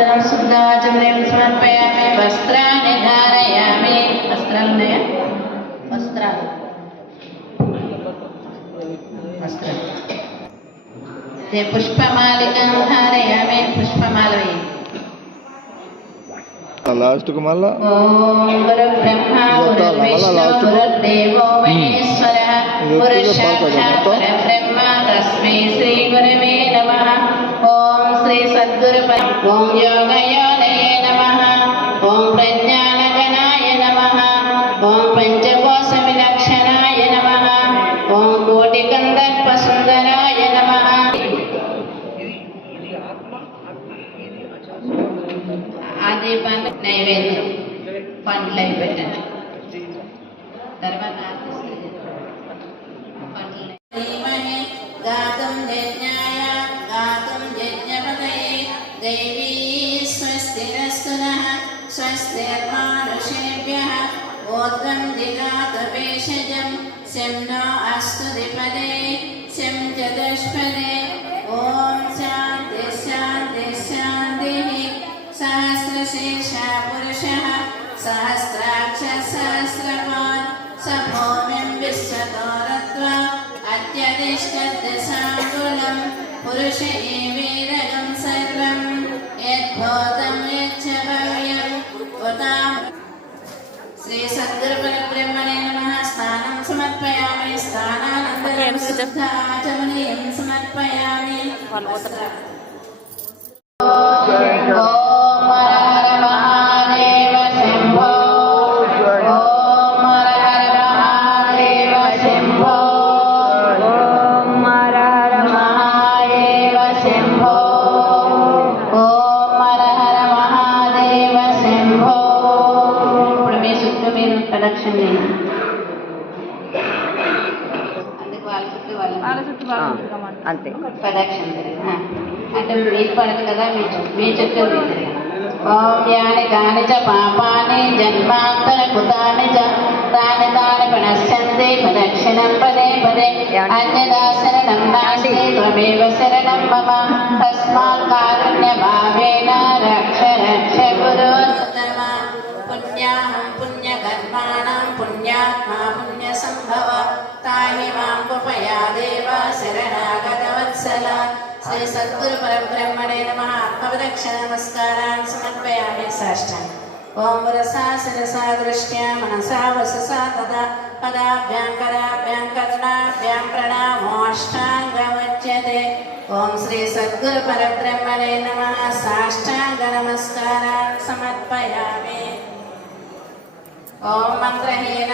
चन्दनं शुद्धाचमनीं समर्पयामि वस्त्राणि धारयामि वस्त्रालय वस्त्राలు पुष्पमालिकां धारयामि पुष्पमाल लास्ट को मल्ला ओम गुरुब्रह्मा गुरुर्विष्णु गुरुर्देवो महेश्वरः गुरुसाक्षात् परब्रह्म तस्मै श्री गुरवे नमः। ओम श्री सद्गुरु ओम योगयोनये नमः। ओम प्रज्ञानगणाय नमः। ओम पंचकोशविलक्षणाय नमः। ओम कोटिकन्दर्पसुन्दराय नमः। आदि नैवेद्యం పండ్లు అవి పెట్టండి. తర్వాత గాతుం యజ్ఞాయ గాతుం యజ్ఞపతయే దైవీ స్వస్తిరస్తు నః స్వస్తిర్మానుషేభ్యః ఓద్గం దిగాత భేషజం శం నో అస్తు ద్విపదే శం చతుష్పదే. ఓం శాంతి శాంతి శాంతిః. सहस्रशीर्षा पुरुषः सहस्राक्ष सहस्रपान् स भूमिं विश्वतो रत्वा अत्यतिष्ठद्दशाङ्गुलं पुरुष एवेदगं सर्वं यद्भूतं यच्च भव्यं उतां. श्री सद्गुरुपरब्रह्मणे नमः. स्नानं समर्पयामि. स्नानानन्तरं शुद्धाचमनीं समर्पयामि. ప్రదక్షిణ అంతే ప్రదక్షిణ అంటే మీకు పడదు కదా మీ చుట్టూ ఓం యాని కాని చ పాపాని జన్మాంతర కృతాని చ తాని తాని ప్రణశ్యంతి ప్రదక్షిణం పదే పదే అన్యదా శరణం నాస్తి త్వమేవ శరణం మమ తస్మాత్ కారుణ్య భావేన రక్ష రక్ష గురోత్తమ. పుణ్యాహం పుణ్యకర్మాణం పుణ్యాత్మా పుణ్యసంభవ తాహి మాం కృపయా దేవ శరణాగత వత్సల. శ్రీ సద్గురు పరబ్రహ్మణే నమః. ఆత్మప్రదక్షిణ నమస్కారాన్ని సమర్పయామి సాష్టాంగం. ఓం వరసా శిరసా దృష్ట్యా మనసా వససా తదా పదాభ్యాం కరాభ్యాం కర్ణాభ్యాం ప్రణామోష్టాంగముచ్యతే. ఓం శ్రీ సద్గురు పరబ్రహ్మణే నమః. సాష్టాంగ నమస్కారాన్ని సమర్పయామి. ఓం మంత్రహీన